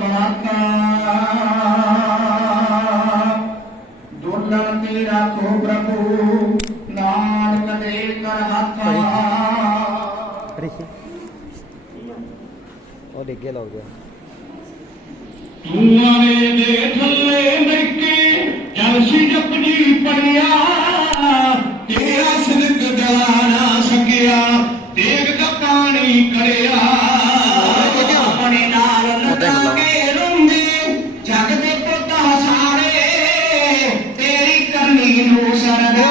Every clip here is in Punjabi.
बनाता दुल्हन तेरा को प्रभु नानक दे कर हाथा और डिगे लग गया तुम्हारे दे थल्ले मिलके जलसी जपजी पड़िया तेरा सिदक जला ना सकिया देख दा पानी करिया अपने नाल लगा के रोंदे जग दे पुता सारे तेरी करनी नु सरदा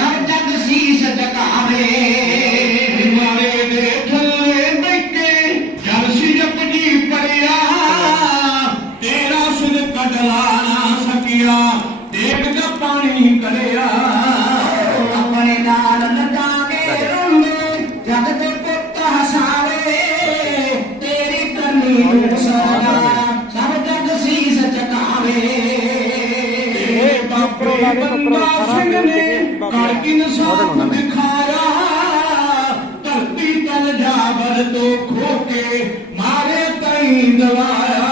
सब जग शीश झुकावे तुम्हारे दे थल्ले मिलके जलसी जपजी पड़िया तेरा सिदक जला ना सकिया देख दा पानी करिया अपने नाल लगा के रोंदे जग दे पुत हसावे तेरी करनी नु सरदा सब जग शीश झुकावे बापरे बंदा सिंह ने करके इंसाफ दिखाया धरती तल जाबर तो खोके मारे तई दवाया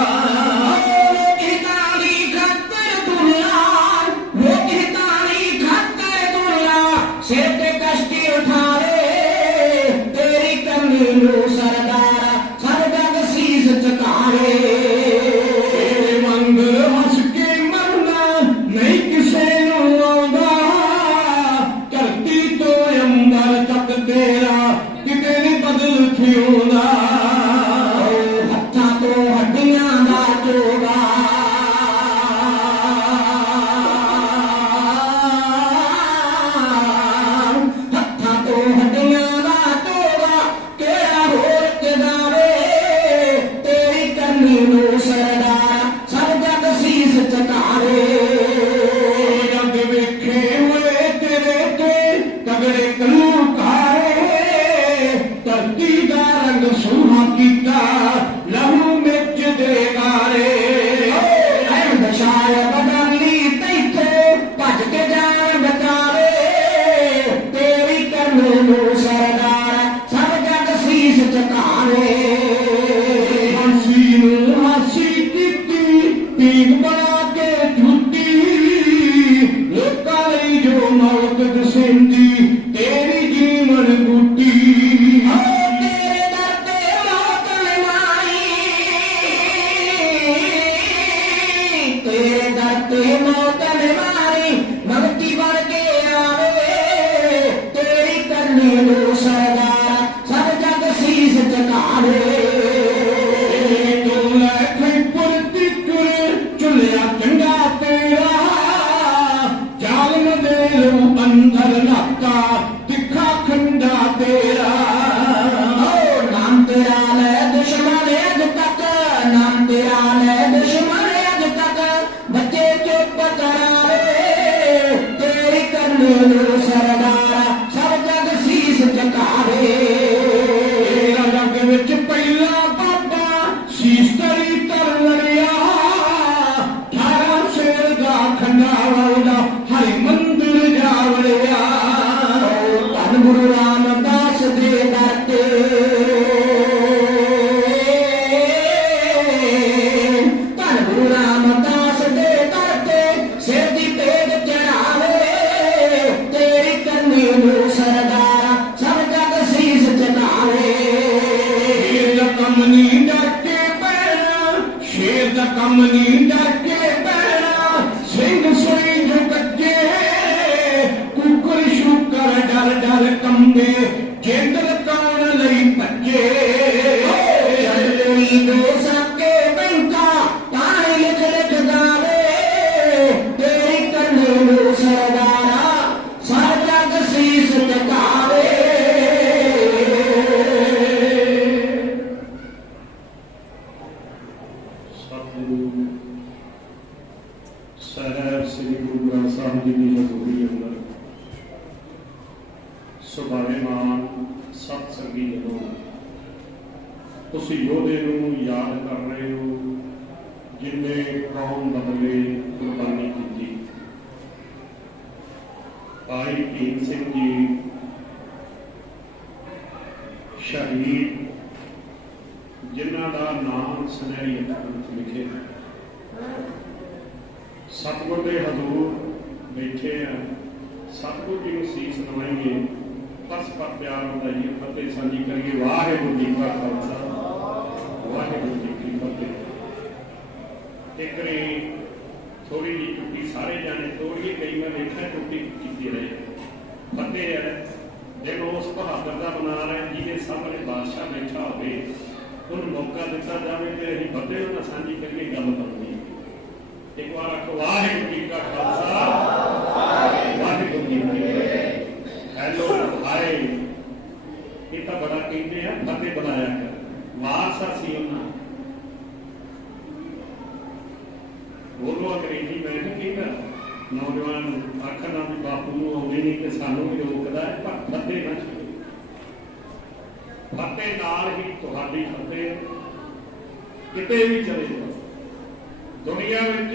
शहीद जिन्हां दा नाम सुनहरी अखां विच लिखे सतगुर दे हजूर बैठे हैं। सतगुर जी को सीस नवाइए, परस्पर प्यार होता जी फतेह साझी करिए। वाहिगुरू जी का खालसा, वाहिगुरू जी की फतेह। एक थोड़ी जी टुट्टी सारे जाने तोड़िए, कई मैं देखा टुट्टी की रहे फतेह है दिन उस बहादुर का बना रहे जिहदे सामने बादशाह बैठा होवे, उन्हें मौका दिता जाए तो असीं फतेह नाल साझी करिए, गल बनदी। एक बार आखो वाहिगुरू जी का खालसा, वाहिगुरू जी की फतेह। हैलो हाय, ये तो बड़ा कहते हैं फतेह बनाया कर, वारसा सी उन्हां। बोलो अंग्रेजी मैं नहीं कहता, नौजवान आखना भी बापू नूं आउंदी नहीं कि सानू भी रोकदा है, पर फतेह ना छड्डो। फतेह नाल ही तुहाडी फतेह किते भी चले जाओ, दुनिया विच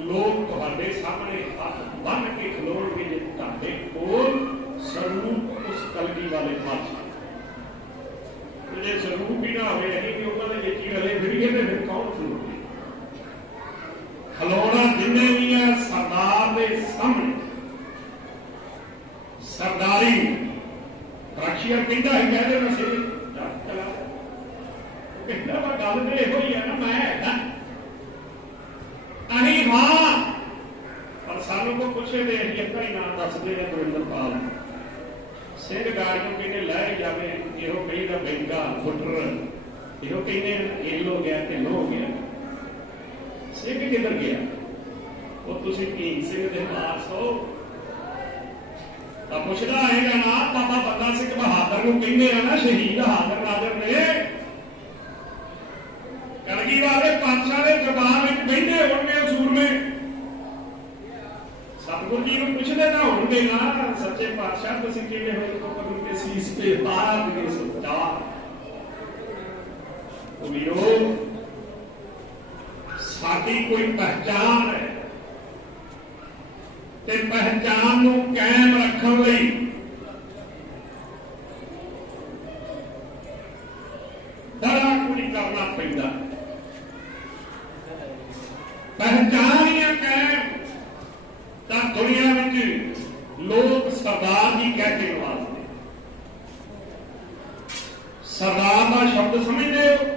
लोग तुहाडे सामने हथ बन के खलोणगे जे तुहाडे कोल स्वरूप उस कलगी वाले पातशाह। जे स्वरूप ही ना होवे, असीं भी उन्हां दे विच ही रले फिरीए ते फिर कौन खलोणे? खलोना जिन्हें भी है सरदार के सामने, सरदारी राखिया कहता ही कहते मैं सिर चला कहता मैं गल तो यहो ही है ना, मैं अही हाँ, पर सानू को पूछे तो अभी अद्धा ही नाम दसते हैं गुरिंदरपाल सिंह गाड़ियों कहते लै जाए, इहो कहीं बैंका फुटर, इहो कहते इल हो गया ढिल हो गया। सिंह किधर गया? वो तुसी भीम सिंह दे पास हो तां पुछदा आएगा ना, बाबा बंदा सिंह बहादुर नूं कहंदे आ ना, शहीद हाजर नाजर ने कलगी वाले पातशाह दे दरबार विच बैठे होणगे सूरमे। सतगुरु जी नूं पुछदे ना होणगे ना, सच्चे पातशाह तुसीं किवें होए तो कबूल के सीस पे बात के सच्चा ओ वीरो साडी कोई पहचान है ते पहचान नूं कायम रखण लई बड़ा कुछ करना पैंदा। पहचान ही कायम तां दुनिया विच लोग सरदार जी कह के नवाजदे। सरदार का शब्द समझदे हो,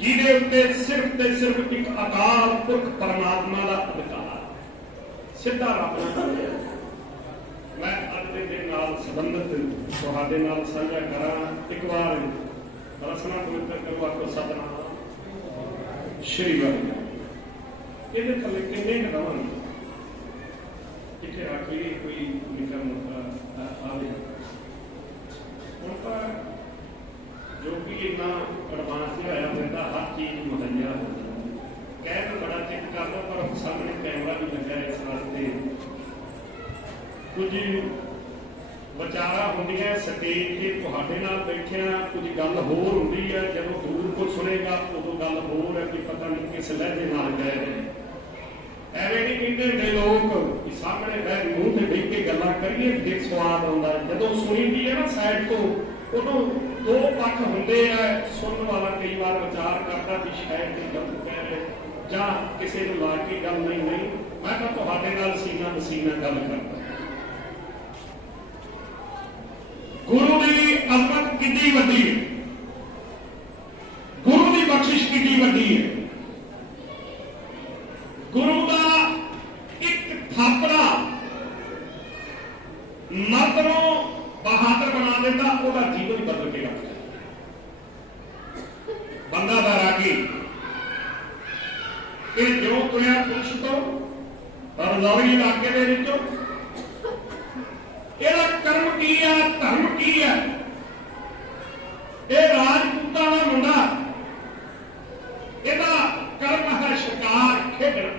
जिहदे उत्ते सिर्फ ते सिर्फ एक अकाल पुरख परमात्मा का अधिकार, सीधा रब नाल। मैं अज दे दिन नाल संबंधित तुहाडे नाल साझा करा। एक बार रसना पवित्र करो, आखो सतनाम श्री वाहिगुरू। ये थले किन्ने कदम जिथे आखिरी कोई निका मोटा आवे हुण तां जो कि इन्ना एडवांस होया फिरदा, हर चीज मुहैया हो जाती। कह तो बड़ा चेक कर लो, पर सामने कैमरा भी लगा इस वास्ते कुछ विचारा होंदियां स्टेज ते तुहाडे नाल बैठिया, कुछ गल होर हुंदी है, जदों दूर को सुनेगा उदों गल होर है, कोई पता नहीं किस लहजे नाल कह रहे। एवें नहीं कहते हुंदे लोग कि सामने बह मूँह ते बैठ के गल्लां करिए फिर स्वाद आउंदा। जदों सुणीदी है ना साइड तो, उदों दो पक्ष होंदे आ। सुनने वाला कई बार विचार करता कि शायद कोई गलत कह रहे जां किसी नूं ला के गल नहीं। मैं तां तुहाडे नाल सीना मसीना गल करदा। गुरु की अजमत कितनी वड्डी है, गुरु की बख्शिश कितनी वड्डी है। गुरु का एक थापड़ा मर्द नूं बहादुर बना देता, उसका जीवन बदल के रखता। बंदा बैरागी ये जो तुरया पुरुष तो रजौरी इलाके के विचों ਇਹਦਾ कर्म की है, धर्म की है। ये राजपूतां दा मुंडा, ਇਹਦਾ कर्म है शिकार खेडना।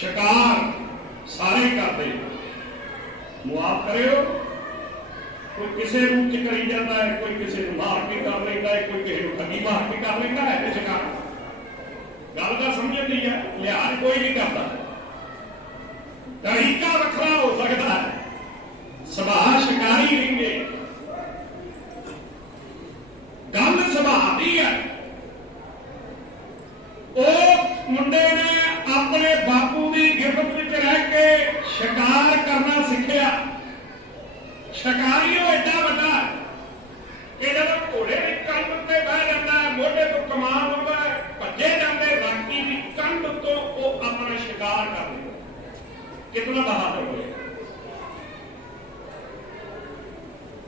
शिकार सारे करते, मुआफ करियो। कोई किसी रूप च करी जाता है, कोई किसी को मार के कर लेता है, कोई किसी को ठगी मार के कर लेता है। तो शिकार गल का समझ नहीं है, लिहाज कोई नहीं करता। तरीका वखरा हो सकता है, सुभाव शिकारी रहेंगे भारी है। उस मुंडे ने अपने बापू की गिरफ्त में रह के शिकार करना सीखिया। शिकारी वो एडा वड्डा कि जब घोड़े की कंध उत्ते बह जाता है, मोढे तो कमान होता है, भजे जाते राखी की कंध तो वो अपना शिकार कर लेगा। कितना बहादुर हो।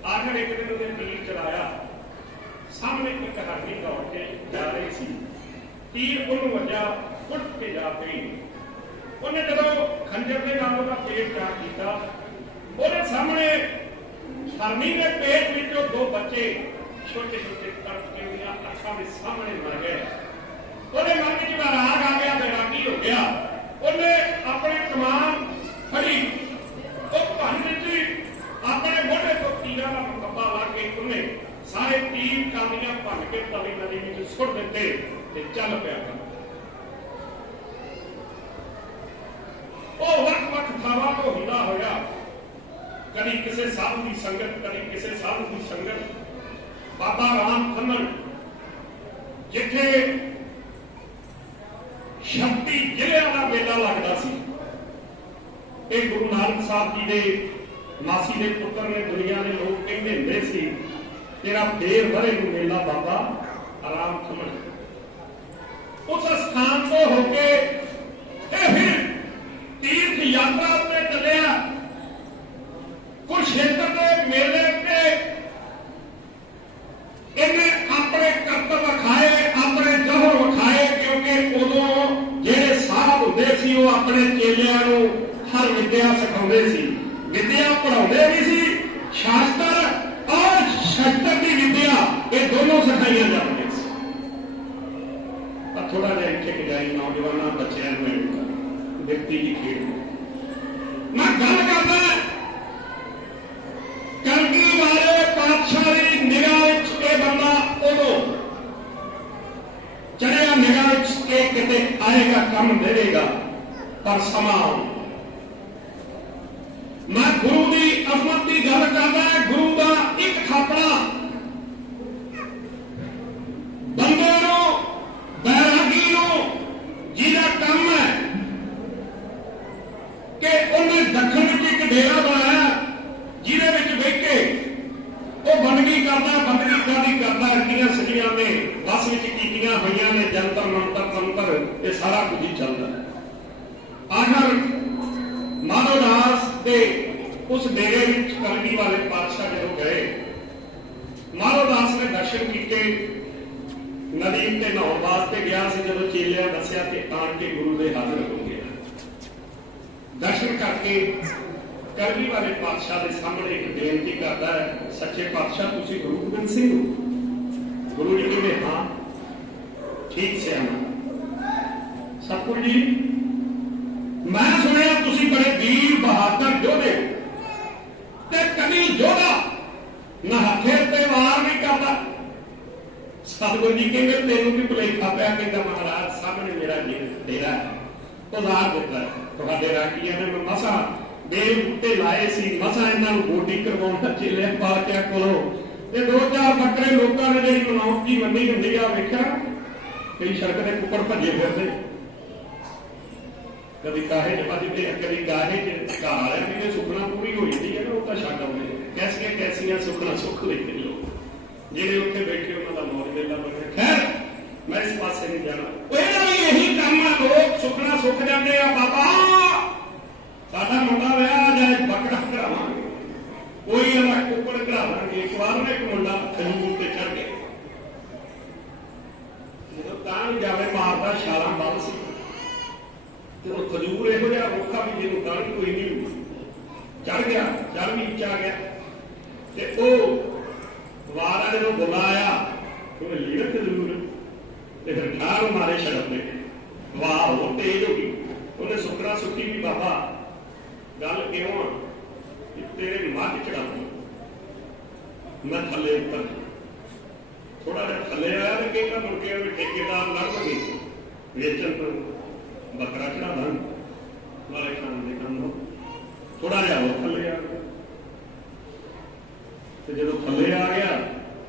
आखिर एक दिन उन्हें तीर चलाया, सामने एक हरनी दौड़ के जा रही थी, तीर उन्होंने वजह उठ के जा पई। उन्हें जो खंजर के नाल उसका पेट जा किया, उन्हें सामने हरनी के पेट में दो बच्चे छोटे छोटे तड़के हुए अखा के सामने मर गए। उन्हें मन में राग आ गया, बैरागी हो गया। उन्हें अपने कमान फड़ी, अपने मोढे को तीरा का मुकब्बा ला के उन्हें सारे तीर कालियां भन के तली नदी में सुट दिते ते चल पिया। वक्त थावां तो हुंदा होया, कभी किसी साधु की संगत, कभी किसी साधु की संगत। बाबा राम खन्नन जिथे शक्ति जिले का मेला लगता सी, गुरु नानक साहब जी के मासी के पुत्र ने दुनिया के लोग कहते हुंदे सी, तेरा देर भरे को मेला बाबा राम खन्नन। उस स्थान तो होके फिर तीर्थ यात्रा पे चलिया। कुरुक्षेत्र के मेले पे इन्हें अपने कर्तव्य विखाए, अपने जौहर विखाए, क्योंकि उदों जेड़े साहब हुंदे सी वो अपने चेलियां नूं हर विद्या सिखाउंदे सी। विद्या पढ़ाउंदे भी सी, शास्त्र और शस्त्र की विद्या ये दोनों सिखाइया जाती सी। थोड़ा जिहा इत्थे गजाई नौजवानों बच्चों में व्यक्ति की खेल मैं गल करदा कलगी वाले पातशाह की निगाह ये बंदा उदों चढ़िया निगाह के किते आएगा, कम देगा, पर समा मैं गुरु की अजमत की गल करदा। गुरु का एक थापड़ा बंदे नूं, बैरागी नूं, जिहदा काम है कि उन्हें दखन में एक डेरा बनाया, जिहदे विच बैठ के वो बंदगी करदा रखियां सजियां ने बस विच कीतियां होईयां ने जंतर मंतर तंत्र, ये सारा कुछ ही चलता है। आखिर माधोदास के उस डेरे विच कलगी वाले पातशाह जदों गए, माधोदास ने दर्शन किए, नदी ते नहाउण वास्ते गया से, जदों चेलियां दस्सिया ते आण के गुरु दे हाजिर हो गया। दर्शन करके कलगी वाले पातशाह के सामने एक बेनती करता है, सच्चे पातशाह तुसीं गुरु गोबिंद सिंह हो? गुरु जी कहते हाँ, ठीक से आना। सतगुरु जी मैं सुनिया तुसीं बड़े वीर बहादुर योधे ते कभी योधा ना हथे ते वार नहीं करता। सतगुरु जी कहते तेनों भी भुलेखा पिया, कहता महाराज सामने मेरा डेरा है, उधार दिता है तुहाडे राखियां ने। मैं मसा बेल बूटे लाए सी, मसा इन्हां नूं गोडी करवाउणा चेले पालकिया कोलों ते दो चार बकरे लोकां ने जिहड़ी मनौती मंनी हुंदी आ, वेखिया कई सड़क ते कुक्कड़ भजे फिरदे, कभी काहे च भजदे, कभी काहे च घा वालियां दी सुखना पूरी हो जाती है ना, वो तां छड्ड आउंदे। कैसियां कैसियां सुखना सुख लेते लोग जिहड़े उत्थे बैठे उन्हां दा मौज मेला बने। खैर मैं इस पासे नहीं जाना, इहदा भी यही काम है, लोग सुखना सुख जाते आ। बाबा साडा मुंडा विआह जाए बकरा करावांगे, कोई अला कुक्कड़ करावांगे। एक बार ना एक मुंडा खजूर ते चढ़ गया, जदों तां जावे मारदा छालां बल सी, ते खजूर इहो जिहा रुख आ भी जिहनूं तां कोई नहीं, चढ़ गया, चढ़ भी आ गया ते ओ वारा जदों बुलाया उन्हें लीड़ खजूर ते फिर ठार मारे सड़क पे, वाह वो तेज हो गई। उन्हें सुखना सुखी भी बाबा गल क्यों आ, तेरे मझ चढ़ा मैं थले उतर, थोड़ा जहा थले आया तो कहता मुड़ के ठेकेदार लड़ गए वेचन तो बकरा चढ़ा दें वाले खान के काम हो, थोड़ा जहा वो थले आ गया। जो थले आ गया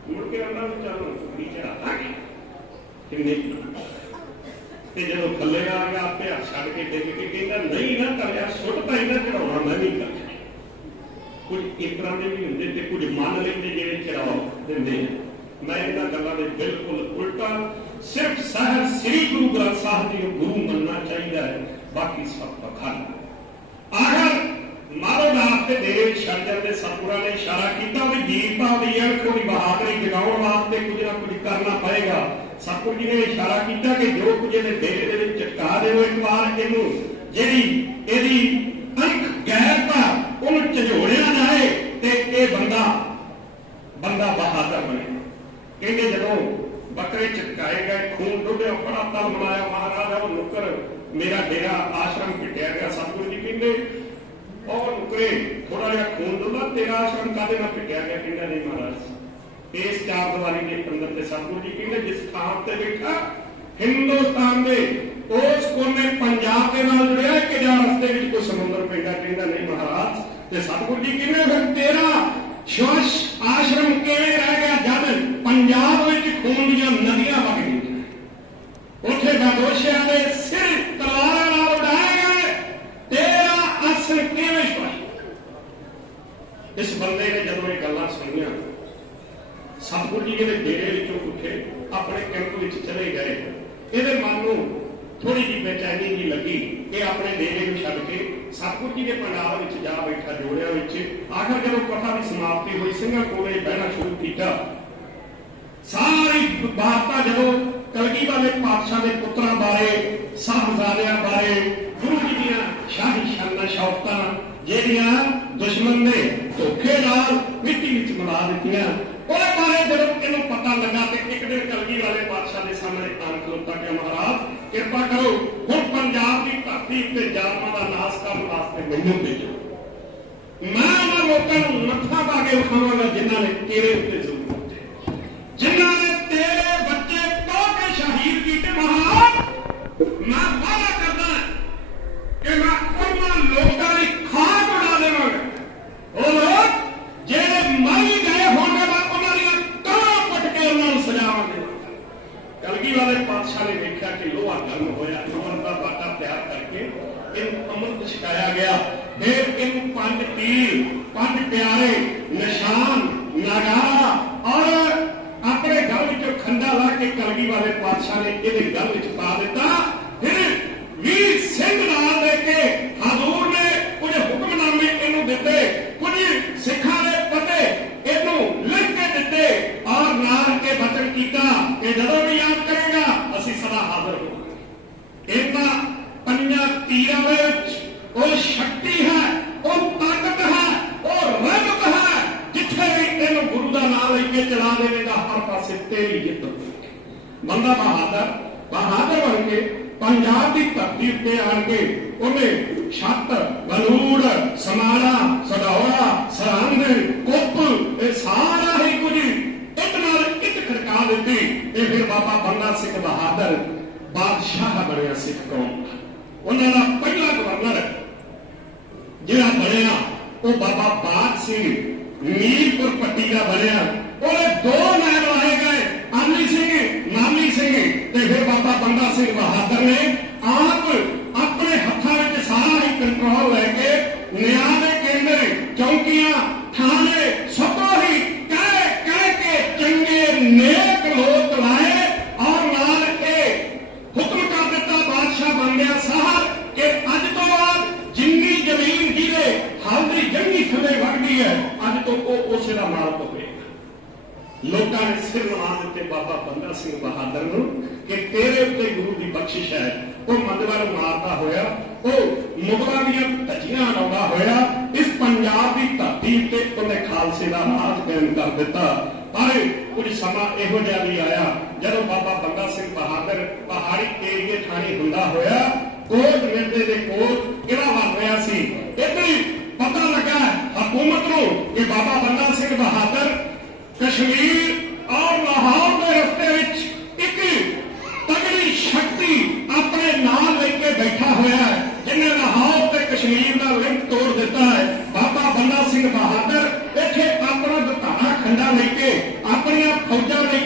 मुड़ के आना ਨੂੰ ਚੱਲ ਕੁੜੀ ਚੜਾ ਦਾਂਗੇ ਕਿੰਨੇ ਤੇ ਜਦੋਂ ਥੱਲੇ ਆ ਗਿਆ ਆਪੇ ਹੱਥ ਛੱਡ ਕੇ ਡਿੱਗ ਕੇ ਕਹਿੰਦਾ ਨਹੀਂ ਨਾ ਕਰਿਆ ਸੁੱਟ ਤਾਂ ਇਹਨਾਂ ਚੜਾਉਣਾ ਮੈਂ ਵੀ ਕਰ ਕੁਝ ਇਸ ਤਰ੍ਹਾਂ ਦੇ ਵੀ ਹੁੰਦੇ ਤੇ ਕੁਝ ਮੰਨ ਲੈਂਦੇ ਜਿਹੜੇ ਚੜਾਓ ਦਿੰਦੇ ਮੈਂ ਇਹਨਾਂ ਗੱਲਾਂ ਦੇ ਬਿਲਕੁਲ ਉਲਟਾ ਸਿਰਫ ਸਾਹਿਬ ਸ੍ਰੀ ਗੁਰੂ ਗ੍ਰੰਥ ਸਾਹਿਬ ਜੀ ਨੂੰ ਗੁਰੂ ਮੰਨਣਾ ਚਾਹੀਦਾ ਹੈ ਬਾਕੀ ਸਭ ਪਖੰਡ ਆਖਰ ਮਾਰੋ ਨਾਥ ਤੇ ਦੇਰ ਛੱਡ ਜਾਂਦੇ ਸਤਿਗੁਰਾਂ ਨੇ ਇਸ਼ਾਰਾ ਕੀਤਾ ਵੀ ਵੀਰਤਾ ਦੀ ਅਣਖ ਦੀ ਬਹਾਦਰੀ ਜਗਾਉਣ ਵਾਸਤੇ ਕੁਝ ਨਾ ਕੁਝ ਕਰਨਾ ਪਏਗਾ ਸਤਿਗੁਰ ਜੀ ਨੇ ਇਸ਼ਾਰਾ ਕੀਤਾ ਕਿ ਜੋ ਕੁਝ ਇਹਦੇ ਡੇਰੇ ਦੇ ਵਿੱਚ ਚਟਕਾ ਦਿਓ ਇੱਕ ਵਾਰ ਇਹਨੂੰ ਜਿਹੜੀ ਇਹਦੀ ਅਣਖ ਗੈਰਤਾ ਉਹਨੂੰ ਝੰਜੋੜਿਆ ਜਾਏ ਤੇ ਇਹ ਬੰਦਾ ਬਹਾਦਰ ਬਣੇ ਕਹਿੰਦੇ ਜਦੋਂ ਬੱਕਰੇ ਚਟਕਾਏ ਗਏ ਖੂਨ ਡੁੱਬਿਆ ਬੜਾ ਤਲ ਬਣਾਇਆ ਮਹਾਰਾਜ ਉਹ ਨੁੱਕਰ ਮੇਰਾ ਡੇਰਾ ਆਸ਼ਰਮ ਪਿੱਟਿਆ ਗਿਆ ਸਤਿਗੁਰੂ ਜੀ ਕਹਿੰਦੇ ਉਹ ਨੁਕਰੇ ਥੋੜਾ ਜਿਹਾ ਖੂਨ ਡੁੱਲਾ ਤੇਰਾ ਆਸ਼ਰਮ ਕਾਹਦੇ ਨਾਲ ਪਿੱਟਿਆ ਗਿਆ ਕਹਿੰਦਾ ਨਹੀਂ ਮਹਾਰਾਜ ਇਸ ਚਾਰ ਦੀਵਾਰੀ ਦੇ ਅੰਦਰ ਤੇ ਸਤਿਗੁਰੂ ਜੀ ਕਹਿੰਦੇ ਜਿਸ ਥਾਂ ਤੇ ਬੈਠਾ ਹਿੰਦੁਸਤਾਨ ਦੇ ਉਸ ਕੋਨੇ ਪੰਜਾਬ ਦੇ ਨਾਲ ਜੁੜਿਆ ਕਿ ਜਾਂ ਰਸਤੇ ਵਿੱਚ ਕੋਈ ਸਮੁੰਦਰ ਪੈਂਦਾ ਕਹਿੰਦਾ ਨਹੀਂ ਮਹਾਰਾਜ ਤੇ ਸਤਿਗੁਰੂ ਜੀ ਕਹਿੰਦੇ ਫਿਰ ਤੇਰਾ ਸ਼ਵਸ਼ ਆਸ਼ਰਮ ਕਿਵੇਂ ਰਹਿ ਗਿਆ ਜਦ ਪੰਜਾਬ ਵਿੱਚ ਖੂਨ ਦੀਆਂ ਨਦੀਆਂ ਵਗ ਗਈਆਂ ਉੱਥੇ ਬਾਦੋਸ਼ਿਆਂ ਦੇ ਸਿਰ ਤਲਵਾਰਾਂ ਨਾਲ ਉਡਾਏ ਗਏ ਤੇਰਾ ਅਸਰ ਕਿਵੇਂ ਛੁਪਾਇਆ ਇਸ ਬੰਦੇ ਨੇ ਜਦੋਂ ਇਹ ਗੱਲਾਂ ਸੁਣੀਆਂ ਸਤਿਗੁਰੂ ਜੀ ਦੇ ਡੇਰੇ ਵਿੱਚੋਂ ਉੱਠੇ ਆਪਣੇ ਕੈਂਪ ਵਿੱਚ ਚਲੇ ਗਏ ਇਹਦੇ ਮਨ ਨੂੰ ਥੋੜੀ ਜਿਹੀ ਬੇਚੈਨੀ ਜੀ ਲੱਗੀ ਇਹ ਆਪਣੇ ਡੇਰੇ ਨੂੰ ਛੱਡ ਕੇ ਸਤਿਗੁਰੂ ਜੀ ਦੇ ਪੰਡਾਲ ਵਿੱਚ ਜਾ ਬੈਠਾ ਜੋੜਿਆਂ ਵਿੱਚ ਆਖਰ ਜਦੋਂ ਕਥਾ ਦੀ ਸਮਾਪਤੀ ਹੋਈ ਸਿੰਘਾਂ ਕੋਲੇ ਬਹਿਣਾ ਸ਼ੁਰੂ ਕੀਤਾ ਸਾਰੀ ਵਾਰਤਾ ਜਦੋਂ ਕਲਗੀ ਵਾਲੇ ਪਾਤਸ਼ਾਹ ਦੇ ਪੁੱਤਰਾਂ ਬਾਰੇ ਸਾਹਿਬਜ਼ਾਦਿਆਂ ਬਾਰੇ ਗੁਰੂ ਜੀ ਦੀਆਂ ਸ਼ਾਹੀ ਸ਼ਾਨਾਂ ਸ਼ੌਕਤਾਂ ਜਿਹੜੀਆਂ ਦੁਸ਼ਮਣ ਨੇ ਧੋਖੇ ਨਾਲ ਮਿੱਟੀ ਵਿੱਚ ਮਿਲਾ ਦਿੱਤੀਆਂ ਉਹਦੇ ਬਾਰੇ ਜਦੋਂ ਇਹਨੂੰ ਪਤਾ ਲੱਗਾ ਤੇ ਇੱਕ ਦਿਨ ਕਲਗੀ ਵਾਲੇ ਪਾਤਸ਼ਾਹ ਦੇ ਸਾਹਮਣੇ ਆਣ ਖਲੋਤਾ ਕਿ ਮਹਾਰਾਜ ਕਿਰਪਾ ਕਰੋ ਹੁਣ ਪੰਜਾਬ ਦੀ ਧਰਤੀ ਉੱਤੇ ਜ਼ਾਲਮਾਂ ਦਾ ਨਾਸ਼ ਕਰਨ ਵਾਸਤੇ ਮੈਨੂੰ ਭੇਜੋ ਮੈਂ ਉਹਨਾਂ ਲੋਕਾਂ ਨੂੰ ਮੱਥਾ ਪਾ ਕੇ ਉਠਾਵਾਂਗਾ ਜਿਨ੍ਹਾਂ ਨੇ ਤੇਰੇ ਉੱਤੇ ਜ਼ੁਲਮ ਕੀਤੇ ਜਿਨ੍ਹਾਂ ਨੇ ਤੇਰੇ ਬੱਚੇ ਤੋੜ ਕੇ ਸ਼ਹੀਦ ਕੀਤੇ ਮਹਾਰਾਜ ਮੈਂ ਵਾਅਦਾ ਕਰਦਾ ਕਿ ਮੈਂ ਉਹਨਾਂ ਲੋਕਾਂ ਦੀ ਖਾਕ ਉਡਾ ਦੇਵਾਂਗਾ ਉਹ ਲੋਕ ਜਿਹੜੇ ਮਰ ਗਏ ਹੋਣਗੇ ਮੈਂ ਉਹਨਾਂ ਦੀਆਂ ਕਬਰਾਂ ਪੁੱਟ ਕੇ ਉਹਨਾਂ ਨੂੰ ਸਜਾਵਾਂਗੇ ਕਲਗੀ ਵਾਲੇ ਪਾਤਸ਼ਾਹ ਨੇ ਵੇਖਿਆ ਕਿ ਲੋਹਾ ਗਰਮ ਹੋਇਆ ਅਮਰ ਦਾ ਬਾਟਾ ਤਿਆਰ ਕਰਕੇ ਇਹਨੂੰ ਅੰਮ੍ਰਿਤ ਛਕਾਇਆ ਗਿਆ ਫਿਰ ਇਹਨੂੰ 5 ਤੀਰ 5 ਪਿਆਰੇ ਨਿਸ਼ਾਨ ਨਗਾਰਾ ਔਰ ਆਪਣੇ ਗਲ ਵਿੱਚੋਂ ਖੰਡਾ ਲਾ ਕੇ ਕਲਗੀ ਵਾਲੇ ਪਾਤਸ਼ਾਹ ਨੇ ਇਹਦੇ ਗਲ ਵਿੱਚ ਪਾ ਦਿੱਤਾ ਫਿਰ 20 ਸਿੰਘ ਨਾਲ ਦੇ ਕੇ ਹਜ਼ੂਰ ਨੇ ਕੁਝ ਹੁਕਮਨਾਮੇ ਇਹਨੂੰ ਦਿੱਤੇ ਕੁਝ ਸਿੱਖਾਂ ਦੇ ਪਤੇ ਇਹਨੂੰ ਲਿਖ ਕੇ ਦਿੱਤੇ ਔਰ ਨਾਲ ਕੇ ਬਚਨ ਕੀਤਾ ਕਿ ਜਦੋਂ ਵੀ ਯਾਦ ਕਰੇਗਾ ਅਸੀਂ ਸਦਾ ਹਾਜ਼ਰ ਹੋਵਾਂਗੇ ਇਹਨਾਂ 5 ਤੀਰਾਂ ਵਿੱਚ ਉਹ ਸ਼ਕਤੀ ਹੈ ਉਹ ਤਾਕਤ ਹੈ ਉਹ ਰਹਿਮਤ ਹੈ ਜਿੱਥੇ ਵੀ ਇਹਨੂੰ ਗੁਰੂ ਦਾ ਨਾਮ ਲੈ ਕੇ ਚਲਾ ਦੇਵੇਗਾ ਹਰ ਪਾਸੇ ਤੇਰੀ ਜਿੱਤ ਬੰਦਾ ਬਹਾਦਰ ਬਣ ਕੇ ਪੰਜਾਬ ਦੀ ਧਰਤੀ ਉੱਤੇ ਆਣ ਕੇ ਉਹਨੇ ਛੱਤ ਬਲੂੜ ਸਮਾਣਾ ਸਡੌਰਾ ਸਰਹੰਦ ਕੁੱਪ ਇਹ ਸਾਰਾ ਹੀ ਕੁਝ ਇੱਕ ਨਾਲ ਇੱਕ ਖੜਕਾ ਦਿੱਤੀ ਤੇ ਫਿਰ ਬਾਬਾ ਬੰਦਾ ਸਿੰਘ ਬਹਾਦਰ ਬਾਦਸ਼ਾਹ ਬਣਿਆ ਸਿੱਖ ਕੌਮ ਉਹਨਾਂ ਦਾ ਪਹਿਲਾ ਗਵਰਨਰ ਜਿਹੜਾ ਬਣਿਆ ਉਹ ਬਾਬਾ ਬਾਦ ਸਿੰਘ ਮੀਰਪੁਰ ਪੱਟੀ ਦਾ ਬਣਿਆ ਉਹਦੇ 2 ਨਾਇਬ ਲਾਏ ਗਏ ਆਨੀ ਸਿੰਘ ਨਾਨੀ ਸਿੰਘ ਤੇ ਫਿਰ ਬਾਬਾ ਬੰਦਾ ਸਿੰਘ ਬਹਾਦਰ ਨੇ ਆਪ ਆਪਣੇ ਹੱਥਾਂ ਵਿੱਚ ਸਾਰਾ ਹੀ ਕੰਟਰੋਲ ਲੈ ਕੇ ਨਿਆਂ ਦੇ ਕੇਂਦਰ ਚੌਂਕੀਆਂ ਥਾਣੇ ਸਭੋ ਹੀ ਕਹਿ ਕੇ ਚੰਗੇ ਨੇਕ ਲੋਕ ਲਾਏ ਔਰ ਨਾਲ ਇਹ ਹੁਕਮ ਕਰ ਦਿੱਤਾ ਬਾਦਸ਼ਾਹ ਬਣ ਗਿਆ ਸਾਹਿਬ ਕਿ ਅੱਜ ਤੋਂ ਬਾਅਦ ਜਿੰਨੀ ਜ਼ਮੀਨ ਜਿਹਦੇ ਹਲਦੀ ਜੰਗੀ ਥੱਲੇ ਵਗਦੀ ਹੈ ਅੱਜ ਤੋਂ ਉਹ ਉਸੇ ਦਾ ਮਾਲਕ ਹੋਵੇਗਾ ਲੋਕਾਂ ਨੇ ਸਿਰ ਨਵਾ ਦਿੱਤੇ ਬਾਬਾ ਬੰਦਾ ਸਿੰਘ ਬਹਾਦਰ ਨੂੰ ਕਿ ਤੇਰੇ ਉੱਤੇ ਗੁਰੂ ਦੀ ਬਖਸ਼ਿਸ਼ ਹੈ ਉਹ ਮੰਦਵਾਰ ਮਾਰਦਾ ਹੋਇਆ ਉਹ ਮੁਗਲਾਂ ਦੀਆਂ ਧੱਜੀਆਂ ਲਾਉਂਦਾ ਹੋਇਆ ਇਸ ਪੰਜਾਬ ਦੀ ਧਰਤੀ ਉੱਤੇ ਉਹਨੇ ਖਾਲਸੇ ਦਾ ਰਾਜ ਕਾਇਮ ਕਰ ਦਿੱਤਾ ਪਰ ਕੁਝ ਸਮਾਂ ਇਹੋ ਜਿਹਾ ਵੀ ਆਇਆ ਜਦੋਂ ਬਾਬਾ ਬੰਦਾ ਸਿੰਘ ਬਹਾਦਰ ਪਹਾੜੀ ਏਰੀਏ ਥਾਣੀ ਹੁੰਦਾ ਹੋਇਆ ਕੋਟ ਮਿਰਦੇ ਦੇ ਕੋਲ ਕਿਹੜਾ ਬਣ ਰਿਹਾ ਸੀ ਇੱਥੇ ਪਤਾ ਲੱਗਾ ਹਕੂਮਤ ਨੂੰ ਕਿ ਬਾਬਾ ਬੰਦਾ ਸਿੰਘ ਬਹਾਦਰ ਕਸ਼ਮੀਰ ਔਰ ਲਾਹੌਰ ਦੇ ਰਸਤੇ ਵਿੱਚ ਇੱਕ ਤਗੜੀ ਸ਼ਕਤੀ ਆਪਣੇ ਨਾਲ ਲੈ ਕੇ ਬੈਠਾ ਹੋਇਆ ਹੈ ਜਿਹਨੇ ਲਾਹੌਰ ਤੇ ਕਸ਼ਮੀਰ ਦਾ ਲਿੰਕ ਤੋੜ ਦਿੱਤਾ ਹੈ ਬੰਦਾ ਸਿੰਘ ਬਹਾਦਰ ਇੱਥੇ ਆਪਣਾ ਦਤਾਣਾ ਖੰਡਾ ਲੈ ਕੇ ਆਪਣੀਆਂ ਫੌਜਾਂ ਲੈ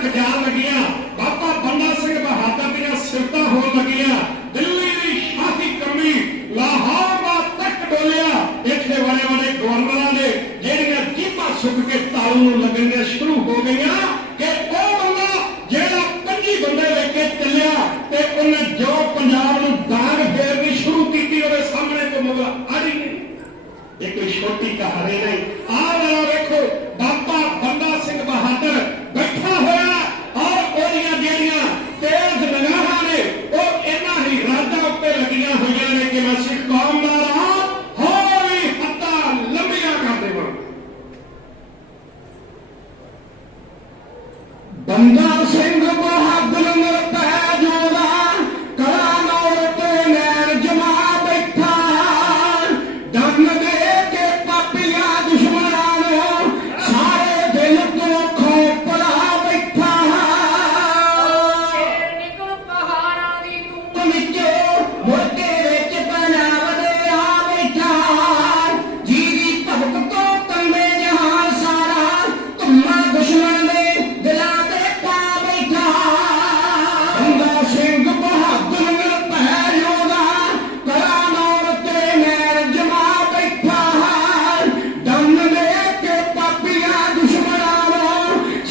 तक जान लगियां, बाबा बंदा सिंह बहादुर दीयां सिफतां होण लगियां। दिल्ली दी शाही कमी लाहौर दा तक डोलिया। इत्थे बड़े बड़े गवर्नरां ने ਜਿਹੜੀਆਂ ਜੀਭਾਂ ਸੁੱਕ ਕੇ ਤਾਲ ਨੂੰ ਲੱਗਣੀਆਂ ਸ਼ੁਰੂ ਹੋ ਗਈਆਂ ਕਿ ਉਹ ਬੰਦਾ ਜਿਹੜਾ 25 ਬੰਦੇ ਲੈ ਕੇ ਚੱਲਿਆ ਤੇ ਉਹਨੇ ਜੋ ਪੰਜਾਬ ਨੂੰ ਦਾਗ ਫੇਰਨੀ ਸ਼ੁਰੂ ਕੀਤੀ ਉਹਦੇ ਸਾਹਮਣੇ ਕੋਈ ਮੁਗਲ ਆੜੀ ਨਹੀਂ। ਇਹ ਕੋਈ ਛੋਟੀ ਕਹਾਣੀ ਨਹੀਂ। ਆਹ ਵਾਲਾ ਵੇਖੋ ਬਾਬਾ ਬੰਦਾ ਸਿੰਘ ਬਹਾਦਰ ਬੈਠਾ ਹੋਇਆ ਔਰ ਉਹਦੀਆਂ ਜਿਹੜੀਆਂ ਤੇਜ਼ ਨਿਗਾਹਾਂ ਨੇ ਉਹ ਇਹਨਾਂ ਹੀ ਰਾਜਾਂ ਉੱਤੇ ਲੱਗੀਆਂ ਹੋਈਆਂ ਨੇ ਕਿ ਮੈਂ ਸਿੱਖ ਕੌਮ ਦਾ ਰਹਾ ਹੋਰ ਵੀ ਹੱਦਾਂ ਲੰਬੀਆਂ ਕਰ ਦੇਵਾਂ। ਬੰਦਾ ਸਿੰਘ ਬਹਾਦਰ ਨਿਰਭੈ ਜੋਦਾ ਕਲਾ ਨੌਰ ਤੇ ਨੈਣ ਜਮਾ ਬੈਠਾ ਡੰਨ ਦੇ ਕੇ ਪਾਪੀਆਂ ਦੁਸ਼ਮਣਾਂ ਨੂੰ ਸਾਰੇ ਦਿਲ ਤੋਂ ਖੌਫ ਲਾ ਬੈਠਾ। ਨਿਕਲ ਪਹਾੜਾਂ ਦੀ ਤੂੰ ਵਿੱਚੋਂ ਮੁਰਕੇ ਵਿੱਚ ਪੰਜਾਬ ਦੇ ਆ ਬੈਠਾ ਜਿਹਦੀ ਭਗਤ ਤੋਂ ਕੰਬੇ ਜਹਾਨ ਸਾਰਾ ਧੁੰਮਾਂ ਦੁਸ਼ਮਣ ਦੇ ਦਿਲਾਂ ਤੇ ਪਾ ਬੈਠਾ। ਬੰਦਾ ਸਿੰਘ ਬਹਾਦਰ ਨਿਰਭੈ ਯੋਧਾ ਕਲਾ ਨੌਰ ਤੇ ਨੈਣ ਜਮਾ ਬੈਠਾ ਡੰਨ ਦੇ ਕੇ ਪਾਪੀਆਂ ਦੁਸ਼ਮਣਾਂ ਨੂੰ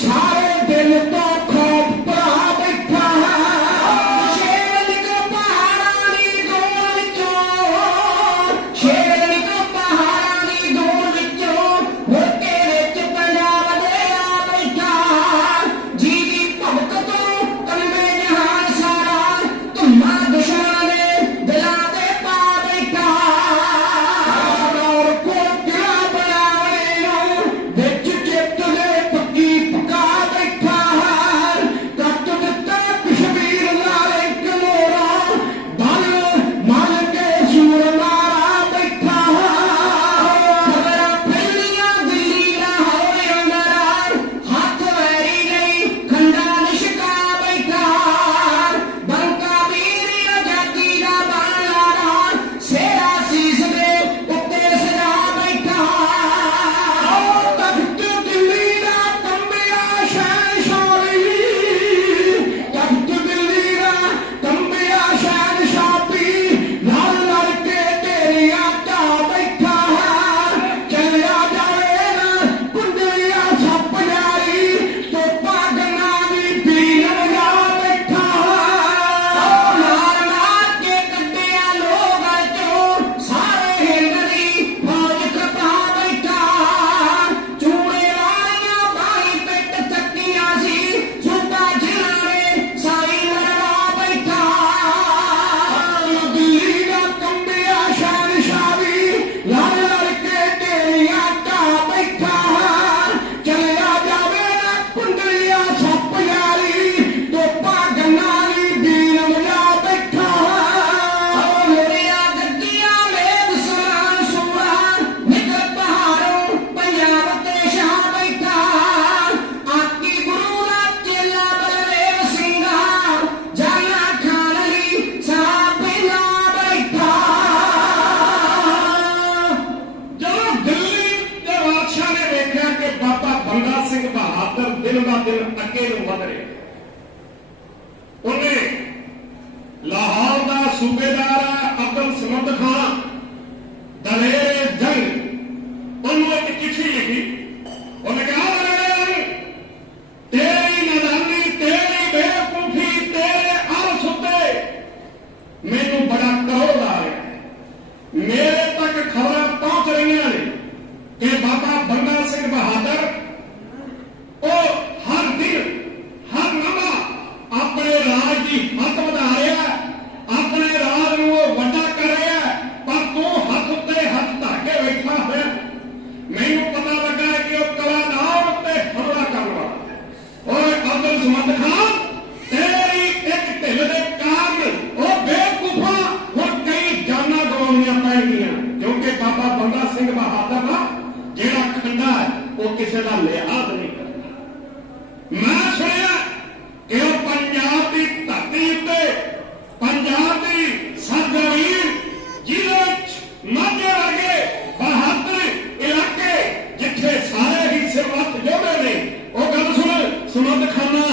ਸਾਰੇ ਦਿਲ ਤੋਂ ਖੌਫ ਭਰਾ ਬੈਠਾ। ਸ਼ੇਰ ਨਿਕਲ ਪਹਾੜਾਂ ਦੀ ਗੋਲ ਵਿੱਚੋਂ ਸ਼ੇਰ ਨਿਕਲ ਪਹਾੜਾਂ ਦੀ ਗੋਲ ਵਿੱਚੋਂ ਮੁਰਕੇ ਵਿੱਚ ਪੰਜਾਬ ਦੇ ਆ ਬੈਠਾ ਜਿਹਦੀ ਭਗਤ ਤੋਂ ਕੰਬੇ ਜਹਾਨ ਸਾਰਾ ਧੁੰਮਾਂ ਦੁਸ਼ਮਣਾਂ ਦੇ ਦਿਲਾਂ ਤੇ ਪਾ ਬੈਠਾ। ਔਰ ਕੋ ਕਿਲਾ ਬਣਾਵਣੇ ਨੂੰ ਵਿੱਚ ਚਿੱਤ ਦੇ ਪੱਕੀ ਪਕਾ ਬੈਠਾ ਕੱਟ ਦਿੱਤਾ ਕਸ਼ਮੀਰ ਨਾਲ ਇੱਕ ਮੋਰਾ ਬਲ ਮਲ ਕੇ ਸੂਰ ਮਾਰਾ ਬੈਠਾ। ਖਬਰਾਂ ਫੈਲੀਆਂ ਦਿੱਲੀ ਲਾਹੌਰ ਅੰਦਰ ਹੱਥ ਵੈਰੀ ਲਈ ਖੰਡਾ ਨਿਸ਼ਕਾ ਬੈਠਾ। ਬੰਕਾ ਵੀਰ ਆਜ਼ਾਦੀ ਦਾ ਬਾਣਾਰਾ ਸੇਰਾ ਸੀਸ ਦੇ ਉੱਤੇ ਸਜਾ ਬੈਠਾ। ਤਖਤ ਦਿੱਲੀ ਦਾ ਕੰਬਿਆ ਸ਼ਹਿਨਸ਼ਾਹੀ ਤਖਤ ਦਿੱਲੀ ਦਾ ਕੰਬਿਆ ਸ਼ਹਿਨਸ਼ਾਹੀ ਲੜ ਲੜ ਕੇ ਤੇਰੀਆਂ ਢਾਹ ਬੈਠਾ। ਚੱਲਿਆ ਜਾਵੇ ਨਾ ਕੁੰਡਲੀਆਂ ਸੱਪ ਜਾਰੀ ਤੋਪਾਂ ਗੰਨਾ ਦੀ ਪੀਣ ਲਗਾ ਬੈਠਾ। ਮਾਰ ਮਾਰ ਕੇ ਕੱਢਿਆ ਲੋਗੜ ਚੋਂ ਸਾਰੇ ਹਿੰਦ ਦੀ ਫੌਜ ਖਪਾ ਬੈਠਾ। ਚੂੜੇ ਵਾਲੀਆਂ ਬਾਈ ਪਿੱਟ ਚੱਕੀਆਂ ਸੀ ਸੂਬਾ ਜ਼ਿਲ੍ਹਾ ਨੇ ਸਾਈ ਮਰਵਾ ਬੈਠਾ। ਦਿੱਲੀ ਦਾ ਕੰਬਿਆ ਸ਼ਹਿਨਸ਼ਾਹੀ ਲੜ ਲੜ ਕੇ ਤੇਰੀਆਂ ਢਾਹ ਬੈਠਾ। ਚੱਲਿਆ ਜਾਵੇ ਨਾ ਕੁੰਡਲੀਆਂ ਸੱਪ ਯਾਰੀ ਤੋਪਾਂ ਗੰਨਾ ਦੀ ਬੀਨ ਵਜਾ ਬੈਠਾ। ਮੇਰੀਆਂ ਗੱਡੀਆਂ ਮੇਦ ਸਮਾਨ ਸੂਰਾ ਨਿਕਲ ਪਹਾੜੋਂ ਪੰਜਾਬ ਤੇ ਸ਼ਾਹ ਬੈਠਾ। ਆਕੀ ਗੁਰੂ ਦਾ ਚੇਲਾ ਬਲਦੇਵ ਸਿੰਘਾ ਜਾਨਾ ਖਾਨ ਲਈ ਸਾਹ ਪਹਿਲਾ ਬੈਠਾ। ਜਦੋਂ ਦਿੱਲੀ ਦੇ ਬਾਦਸ਼ਾਹ ਨੇ ਵੇਖਿਆ ਕਿ ਬਾਬਾ ਬੰਦਾ ਸਿੰਘ ਬਹਾਦਰ ਦਿਨ ਬ ਦਿਨ ਅੱਗੇ ਨੂੰ ਵਧ ਰਿਹਾ, ਉਹਨੇ ਲਾਹੌਰ ਦਾ ਸੂਬੇਦਾਰ ਅਬਦੁਲ ਸਮਦ ਖਾਨ ਦਲੇਰ ਜੰਗ ਉਹਨੂੰ ਇੱਕ ਚਿੱਠੀ ਲਿਖੀ। ਉਹਨੇ ਕਿਹਾ ਦਲੇਰ ਤੇਰੀ ਨਾਦਾਨੀ ਤੇਰੀ ਬੇਵਕੂਫੀ ਤੇਰੇ ਆਲਸ ਉੱਤੇ ਮੈਨੂੰ ਬੜਾ ਕਰੋਧ ਆ ਰਿਹਾ ਹੈ। ਮੇਰੇ ਤੱਕ ਖਬਰਾਂ ਪਹੁੰਚ ਰਹੀਆਂ ਨੇ ਕਿ ਬਾਬਾ ਬੰਦਾ ਸਿੰਘ ਬਹਾਦਰ ਉਹ ਹਰ ਦਿਨ ਹਰ ਨਵਾਂ ਆਪਣੇ ਰਾਜ ਦੀ ਹੱਦ ਵਧਾ ਰਿਹਾ ਹੈ, ਆਪਣੇ ਰਾਜ ਨੂੰ ਉਹ ਵੱਡਾ ਕਰ ਰਿਹਾ ਹੈ, ਪਰ ਤੂੰ ਹੱਥ ਉੱਤੇ ਹੱਥ ਧਰ ਕੇ ਬੈਠਾ ਹੋਇਆ। ਮੈਨੂੰ ਪਤਾ ਲੱਗਾ ਹੈ ਕਿ ਉਹ ਕਲਾਨਾਰ ਉੱਤੇ ਹਮਲਾ ਕਰਨ ਵਾਲਾ ਹੈ। ਓਏ ਅਬਦੁਲ ਸਮਦ ਖਾਨ ਤੇਰੀ ਇੱਕ ਢਿੱਲ ਦੇ ਕਾਰਨ ਉਹ ਬੇਵਕੂਫਾ ਹੁਣ ਕਈ ਜਾਨਾਂ ਗਵਾਉਣੀਆਂ ਪੈਣਗੀਆਂ ਕਿਉਂਕਿ ਬਾਬਾ ਬੰਦਾ ਸਿੰਘ ਬਹਾਦਰ ਦਾ ਜਿਹੜਾ ਖੰਡਾ ਹੈ ਉਹ ਕਿਸੇ ਦਾ ਲਿਹਾਜ਼ ਨਹੀਂ ਕਰਦਾ। ਮੈਂ ਸੁਣਿਆ ਕਿ ਉਹ ਪੰਜਾਬ ਦੀ ਧਰਤੀ ਉੱਤੇ ਪੰਜਾਬ ਦੀ ਸਰਜ਼ਮੀਨ ਜਿਹਦੇ ਵਿੱਚ ਮਾਝੇ ਵਰਗੇ ਬਹਾਦਰ ਇਲਾਕੇ ਜਿੱਥੇ ਸਾਰੇ ਹੀ ਸਿਰਵੱਤ ਜੋੜੇ ਨੇ ਉਹ ਗੱਲ ਸੁਣ ਸਮਦ ਖਾਨਾ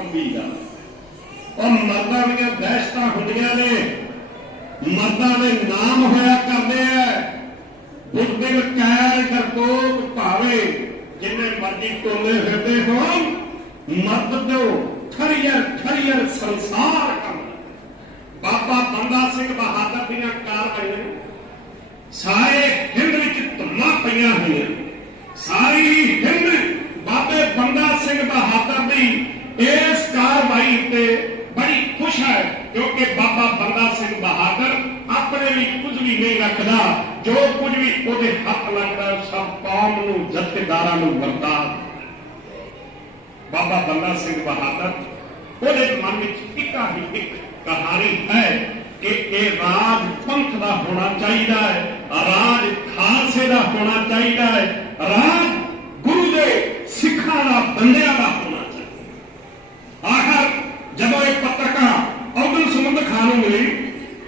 ਕੰਬੀ ਦਾ। ਉਹ ਮਰਦਾਂ ਦੀਆਂ ਦਹਿਸ਼ਤਾਂ ਹੁੰਦੀਆਂ ਨੇ, ਮਰਦਾਂ ਦੇ ਨਾਮ ਹੋਇਆ ਕਰਦੇ ਆ। ਬੁੱਧਿਲ ਕੈਰ ਡਰਪੋਕ ਭਾਵੇਂ ਜਿੰਨੇ ਮਰਜ਼ੀ ਟੋਲੇ ਫਿਰਦੇ ਹੋਣ, ਮਰਦ ਤੋਂ ਖਰੀਅਰ ਸੰਸਾਰ ਕੰਮ। ਬਾਬਾ ਬੰਦਾ ਸਿੰਘ ਬਹਾਦਰ ਦੀਆਂ ਕਾਰਵਾਈਆਂ ਸਾਰੇ ਹਿੰਦ ਵਿੱਚ ਧੁੰਮਾਂ ਪਈਆਂ ਹੋਈਆਂ। ਸਾਰੀ ਹਿੰਦ ਬਾਬੇ ਬੰਦਾ ਸਿੰਘ ਬਹਾਦਰ ਦੀ ਇਸ ਕਾਰਵਾਈ ਤੇ ਬੜੀ ਖੁਸ਼ ਹੈ, ਕਿਉਂਕਿ ਬਾਬਾ ਬੰਦਾ ਸਿੰਘ ਬਹਾਦਰ ਆਪਣੇ ਲਈ ਕੁਝ ਵੀ ਨਹੀਂ ਰੱਖਦਾ। ਜੋ ਕੁਝ ਵੀ ਉਹਦੇ ਹੱਥ ਲੱਗਦਾ ਸਭ ਕੌਮ ਨੂੰ, ਜਥੇਦਾਰਾਂ ਨੂੰ ਵਰਤਾ। ਬਾਬਾ ਬੰਦਾ ਸਿੰਘ ਬਹਾਦਰ ਉਹਦੇ ਮਨ ਵਿੱਚ ਇੱਕ ਕਹਾਣੀ ਹੈ ਕਿ ਇਹ ਰਾਜ ਪੰਥ ਦਾ ਹੋਣਾ ਚਾਹੀਦਾ ਹੈ, ਰਾਜ ਖਾਲਸੇ ਦਾ ਹੋਣਾ ਚਾਹੀਦਾ ਹੈ, ਰਾਜ ਗੁਰੂ ਦੇ ਸਿੱਖਾਂ ਦਾ, ਬੰਦਿਆਂ ਦਾ ਹੋਣਾ ਚਾਹੀਦਾ। ਆਖਰ ਜਦੋਂ ਇਹ ਪੱਤਰਕਾਰ ਅਬਦੁਲ ਸਮਦ ਖਾਨ ਨੂੰ ਮਿਲੀ,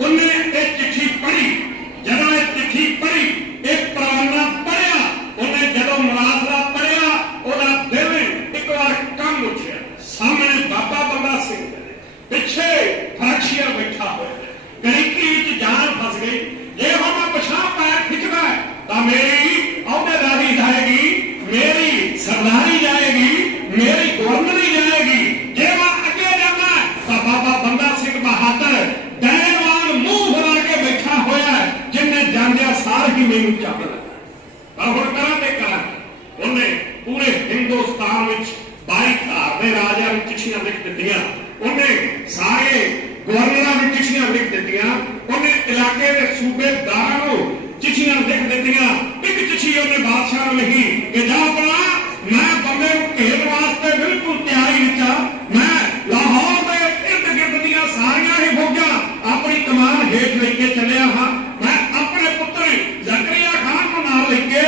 ਉਹਨੇ ਇਹ ਚਿੱਠੀ ਪੜ੍ਹੀ। ਜਦੋਂ ਇਹ ਚਿੱਠੀ ਪੜ੍ਹੀ, ਇਹ ਪਰਵਾਨਾ ਪੜ੍ਹਿਆ, ਉਹਨੇ ਜਦੋਂ ਮੁਲਾਜ਼ਾ ਪੜ੍ਹਿਆ, ਉਹਦਾ ਦਿਲ ਇੱਕ ਵਾਰ ਕੰਬ ਉੱਠਿਆ। ਸਾਹਮਣੇ ਬਾਬਾ ਬੰਦਾ ਸਿੰਘ, ਪਿੱਛੇ ਫਰਕਸ਼ੀਆ ਬੈਠਾ ਹੋਇਆ, ਗਰੀਕੀ ਵਿੱਚ ਜਾਨ ਫਸ ਗਈ। ਜੇ ਹੁਣ ਮੈਂ ਪਿਛਾਂ ਪੈਰ ਖਿੱਚਦਾ ਤਾਂ ਮੇਰੀ ਅਹੁਦੇਦਾਰੀ ਜਾਏਗੀ, ਮੇਰੀ ਸਰਦਾਰੀ ਜਾਏਗੀ, ਮੇਰੀ ਗਵਰਨਰੀ ਜਾਏਗੀ। ਜੇ ਮੈਂ ਅੱਗੇ ਜਾਣਾ ਤਾਂ ਬਾਬਾ ਬੰਦਾ ਸਿੰਘ ਬਹਾਦਰ ਡੈਰਵਾਨ ਮੂੰਹ ਬਣਾ ਕੇ ਬੈਠਾ ਹੋਇਆ, ਜਿੰਨੇ ਜਾਂਦਿਆਂ ਸਾਰ ਹੀ ਮੈਨੂੰ ਚੱਕ ਲਿਆ। ਪਰ ਹੁਣ ਕਰਾਂ ਤੇ ਕਰਾਂ। ਉਹਨੇ ਪੂਰੇ ਹਿੰਦੁਸਤਾਨ ਵਿੱਚ 22 ਧਾਰ ਦੇ ਰਾਜਿਆਂ ਨੂੰ ਚਿੱਠੀਆਂ ਲਿਖ ਦਿੱਤੀਆਂ। ਉਹਨੇ ਸਾਰੇ ਗਵਰਨਰਾਂ ਨੂੰ ਚਿੱਠੀਆਂ ਲਿਖ ਦਿੱਤੀਆਂ। ਉਹਨੇ ਇਲਾਕੇ ਦੇ ਸੂਬੇਦਾਰਾਂ ਨੂੰ ਚਿੱਠੀਆਂ ਲਿਖ ਦਿੱਤੀਆਂ। ਇੱਕ ਚਿੱਠੀ ਉਹਨੇ ਬਾਦਸ਼ਾਹ ਨੂੰ ਲਿਖੀ ਕਿ ਜਾ ਆਪਣਾ ਮੈਂ ਬੰਦੇ ਨੂੰ ਘੇਰਨ ਵਾਸਤੇ ਬਿਲਕੁਲ ਤਿਆਰੀ ਵਿੱਚ ਆ। ਮੈਂ ਲਾਹੌਰ ਦੇ ਇਰਦ ਗਿਰਦ ਦੀਆਂ ਸਾਰੀਆਂ ਹੀ ਫੌਜਾਂ ਆਪਣੀ ਕਮਾਨ ਹੇਠ ਲੈ ਕੇ ਚੱਲਿਆ ਹਾਂ। ਮੈਂ ਆਪਣੇ ਪੁੱਤਰ ਜ਼ਕਰੀਆ ਖਾਨ ਨੂੰ ਨਾਲ ਲੈ ਕੇ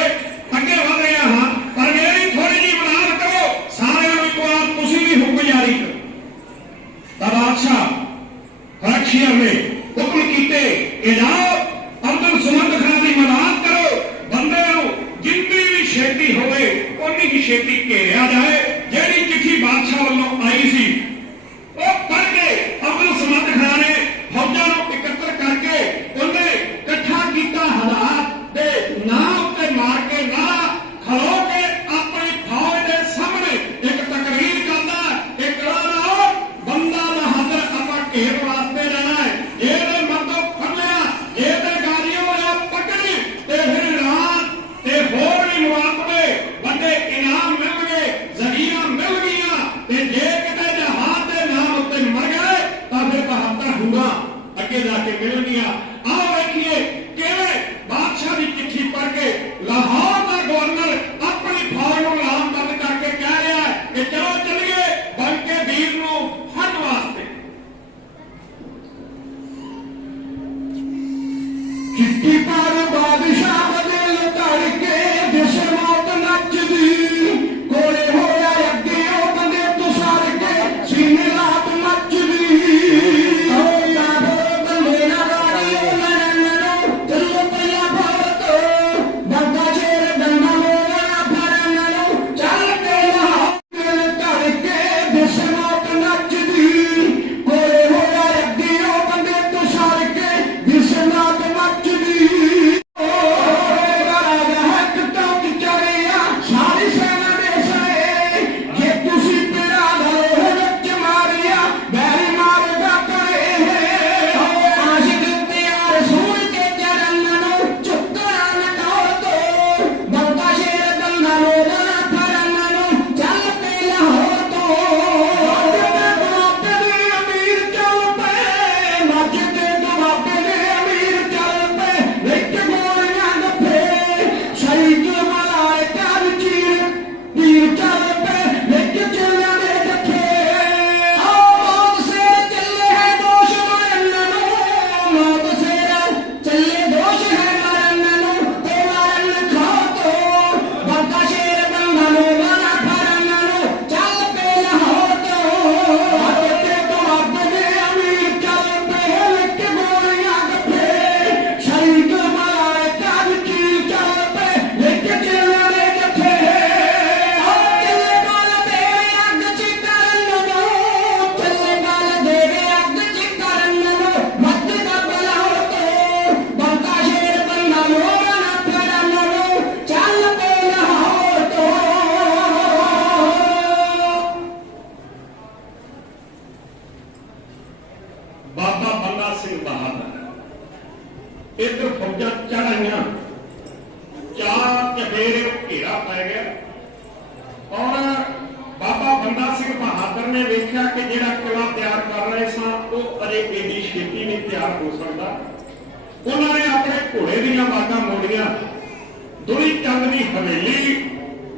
ਅੱਗੇ ਵਧ ਰਿਹਾ ਹਾਂ, ਪਰ ਮੇਰੀ ਥੋੜੀ ਜਿਹੀ ਮਦਦ ਕਰੋ। ਸਾਰਿਆਂ ਨੂੰ ਇੱਕ ਵਾਰ ਤੁਸੀਂ ਵੀ ਹੁਕਮ ਜਾਰੀ ਕਰੋ। ਤਾਂ ਬਾਦਸ਼ਾਹ ਫਰਕਸ਼ੀਆ ਨੇ ਹੁਕਮ ਕੀਤੇ ਕਿ ਜਾਓ ਅਬਦੁਲ ਸਮਦ ਖਾਨ ਦੀ ਮਦਦ ਕਰੋ। ਬੰਦੇ ਨੂੰ ਜਿੰਨੀ ਵੀ ਛੇਤੀ ਹੋਵੇ ਉਨੀ ਹੀ ਛੇਤੀ ਘੇਰਿਆ ਜਾਏ। ਜਿਹੜੀ ਚਿੱਠੀ ਬਾਦਸ਼ਾਹ ਵੱਲੋਂ ਆਈ ਸੀ ਉਹ ਪੜ੍ਹ ਕੇ ਅਬਦੁਲ ਸਮਦ ਖਾਨ ਨੇ ਫੌਜਾਂ ਨੂੰ ਇਕੱਤਰ ਕਰਕੇ ਉਹਨੇ ਇਕੱਠਾ ਕੀਤਾ। ਹਾਲਾਤ ਦੇ ਨਾਂ ਉੱਤੇ ਮਾਰ ਕੇ ਨਾ ਖਲੋ ਕੇ ਆਪਣੀ ਫੌਜ ਦੇ ਸਾਹਮਣੇ ਇੱਕ ਤਕਰੀਰ ਕਰਦਾ, ਇੱਕ ਕਹਦਾ ਬੰਦਾ ਬਹਾਦਰ ਆਪਾਂ ਘੇਰਨ ਵਾਸਤੇ ਜਾਣਾ ਹੈ। ਇਹਦੇ ਮਰਦੋਂ ਫੜ ਲਿਆ, ਇਹਦੇ ਗਾਲੀਆਂ ਵਾਲਾ ਪਕੜੀ ਤੇ ਫਿਰ ਰਾਤ ਤੇ ਹੋਰ ਵੀ ਮੁਆਵਜ਼ੇ ਵੱਡੇ ਇਨਾਮ ਮਿਲ ਗਏ, ਜ਼ਮੀਨਾਂ ਮਿਲ ਗਈਆਂ। ਤੇ ਜੇ ਕਿਤੇ ਜਹਾਜ਼ ਦੇ ਨਾਮ ਉੱਤੇ ਮਰ ਗਏ ਤਾਂ ਫਿਰ 72 ਹੁੰਗਾ ਅੱਗੇ ਜਾ ਕੇ ਮਿਲਣਗੀਆਂ। ਆਓ ਵੇਖੀਏ ਕਿਵੇਂ ਬਾਦਸ਼ਾਹ ਦੀ ਚਿੱਠੀ ਪੜ੍ਹ ਕੇ ਲਾਹੌਰ ਦਾ ਗਵਰਨਰ ਆਪਣੀ ਫੌਜ ਨੂੰ ਲਾਮਬੰਦ ਕਰਕੇ ਕਹਿ ਰਿਹਾ ਕਿ ਚਲੋ ਚੱਲੀਏ ਬਲਕਿ ਵੀਰ ਨੂੰ ਫੜਨ ਵਾਸਤੇ। ਚਿੱਠੀ ਪਰ ਬਾਦਸ਼ਾਹ ਬਦਲ ਧੜਕੇ ਦਿਸ ਮੌਤ ਨੱਚਦੀ, ਕੋਲੇ ਹੋਇਆ ਅੱਗੇ ਉਹ ਬੰਦੇ ਤੋਂ ਸਰ ਕੇ ਸੀਨੇ ਲਾਤ ਨੱਚਦੀ। ਹੋਇਆ ਬਹੁਤ ਮੇਰਾ ਗਾੜੀ ਉਹਨਾਂ ਨੂੰ ਚੱਲੋ ਪਿਆ ਭਾਰਤ, ਬੰਦਾ ਸ਼ੇਰ ਬੰਦਾ ਮੋਣਾ ਫੜਨ ਨੂੰ ਚੱਲ ਕੇ ਲਾਹੌਰ ਧੜਕੇ ਦਿਸ ਮੌਤ ਨੱਚਦੀ, ਕੋਲੇ ਹੋਇਆ ਅੱਗੇ ਉਹ ਬੰਦੇ ਤੋਂ ਸਰ ਕੇ ਦਿਸ ਮੌਤ ਨੱਚਦੀ। ਰਾਜਾ ਹੈ ਕਿਤੋਂ ਚੜਿਆ ਸਾਰੀ ਸੈਨਾ इधर फौजा चढ़ाइया, चार चफेरे घेरा पै गया और बाबा बंदा सिंह बहादुर ने देखा कि जिहड़ा किला तैयार कर रहे सन वो अजे एडी छेती नहीं तैयार हो सकता। उन्होंने अपने घोड़े दीयां बागां मोड़ियां, दुली चंद की हवेली,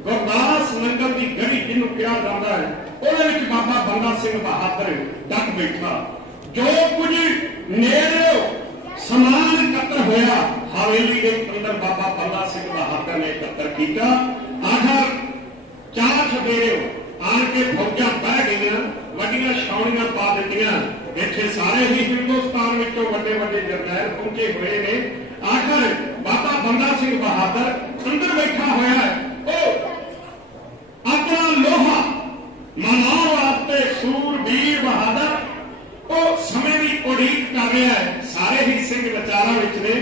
गुरदास नंगल की गढ़ी जिन्हों कहा जाता है, ਉਹਦੇ ਵਿੱਚ बाबा बंदा सिंह बहादुर डट बैठा। जो कुछ नेड़े समान इकट्ठा होया हवेली के अंदर बाबा बंदा सिंह बहादुर ने इकट्ठा किया। आखिर चार सवेरे आन के फौजा बह गई, वड्डियां छावनियां पा दित्तियां। इत्थे सारे ही हिंदुस्तान विचों वड्डे वड्डे जरनैल पहुंचे हुए ने। आखिर बाबा बंदा सिंह बहादुर अंदर बैठा होया है, वो अपना लोहा मनाने वास्ते सूरबीर बहादुर वो समय की उड़ीक कर रहा है। सारे ही सिंह विचारां विच ने।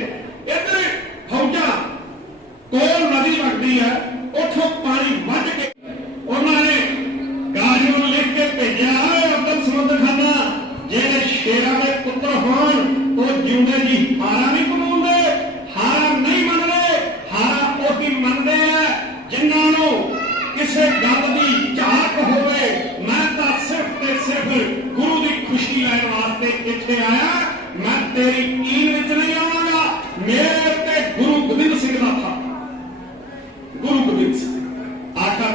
इधर फौजा कोल नदी वगदी है, उठों पानी वज के उन्होंने गाड़ी में लिख के भेजा, अब्दुल समद खाना जेडे शेरां दे पुत्र होण वो जिंदे जी हारा नहीं कमाउंदे, हारा नहीं मनदे। हारा ओही मनदे है जिन्हां नूं किसे गल दी झाक होवे। मैं तां सिर्फ ते सिर्फ गुरु की खुशी लैण वास्ते इत्थे आया, मैं तेरी कीन विच नहीं आवांगा। मेरे ते गुरु गोबिंद सिंह दा था, गुरु गोबिंद सिंह। आखिर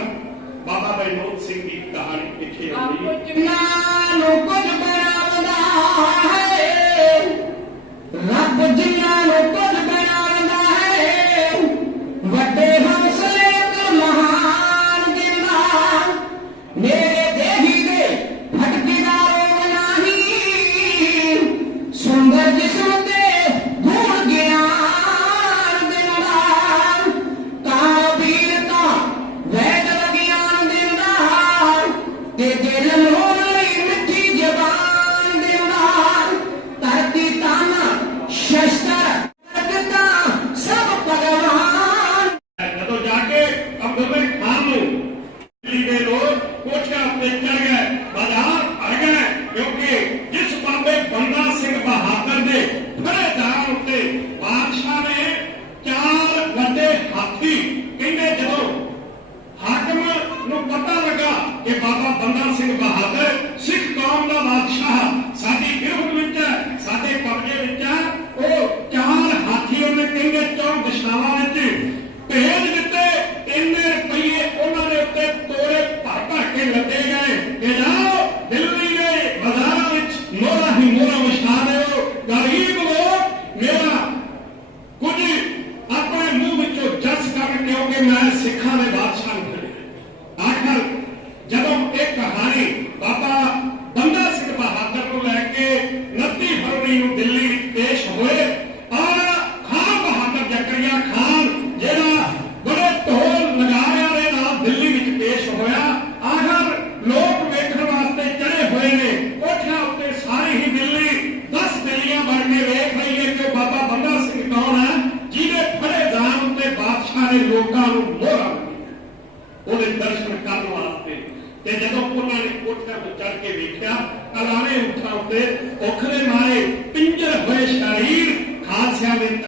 बाबा बैनोद सिंह की कहानी इत्थे आउंदी। नानू कुछ बनावदा है, रब जिन्हां नूं कुछ बनावदा है, वड्डे हौसले ते महान दिंदा। मेरे देही दे भटकदा रोग नाही, सुंदर जिस्म ते गुण ज्ञान दिंदा। काबीर तां वैद विज्ञान दिंदा, ते दिल मोहन लई मिठी जबान दिंदा। धरती ताना शस्त्र दिंदा सब भगवान। जदों जाके अब्दुल खान नूं दिल्ली दे लोग कोठियां उत्ते चढ़ गए, बाजार आ गए, क्योंकि जिस बाबे बंदा सिंह बहादुर दे फड़े जान उत्ते बादशाह ने चार वड्डे हाथी कहंदे जदों हाकम नूं पता लगा कि बाबा बंदा सिंह बहादुर सिख कौम का बादशाह साडी गिरफ्त विच है, साडे कब्जे विच है, वो चार हाथी उन्हें कहंदे चौं दिशावां विच भेज दिते। इन्ने रुपये उन्होंने उत्ते तोड़े भर भर के लदे गए कि जाओ दिल्ली के बाजारों में मोहरा ही मोहरा विछा दो। गरीब लोग मेरा कुछ अपने मुंह विचों जस कर, क्योंकि मैं सिखा के बादशाह नहीं। आखिर जदों एक कहानी बाबा बंदा सिंह बहादुर को लैके 29 फरवरी को दिल्ली में पेश हुए और खान बहादुर जकरिया खान जेड़ा बड़े ढोल नगारियां दे नाल दिल्ली में पेश होया। आखिर लोग वेखण वास्ते चढ़े हुए ने कोठियां उत्ते। सारी ही दिल्ली 10 दिल्लियां बन के वेख रही है कि बाबा बंदा सिंह कौन है, जिहदे फड़े जान उत्ते बादशाह ने लोकां नूं मोहरा ਉਹਦੇ दर्शन करने वास्ते। ते जदों उन्होंने कोठियां ते चढ़ के वेख्या, अलावे ऊठां उत्ते औख दे मारे पिंजर होए शरीर खालसिਆਂ ਦੇ